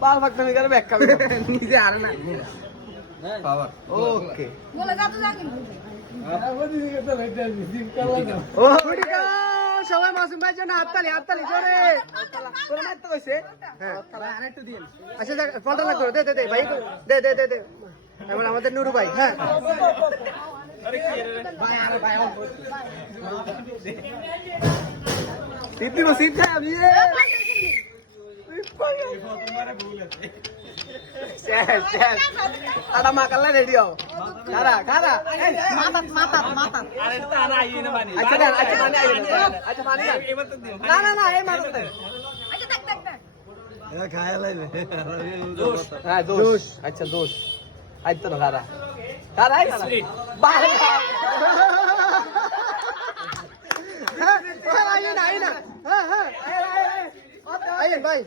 পাল ফাকতামি করে ব্যাক খাবে নিজে আর না পাওয়ার ওকে বলে যা তো জানি ও গুডিকা সবাই মাসুম ভাই জন্য হাততালি জোরে তোরা মারতে কইছে হ্যাঁ আরেকটু দিন আচ্ছা ফলটা লাগ করো দে ভাই দে এমন আমাদের নুরু ভাই হ্যাঁ সিট দিব সিট খাই আমি আটা মাকাল্লা রেডি হও খারা মাথা আচ্ছা পানি আইয়ে আচ্ছা পানি না এই মাথা আচ্ছা দেখ হ্যাঁ দোষ আচ্ছা দোষ আইতো না খারা আইয়ে না হ্যাঁ ভাই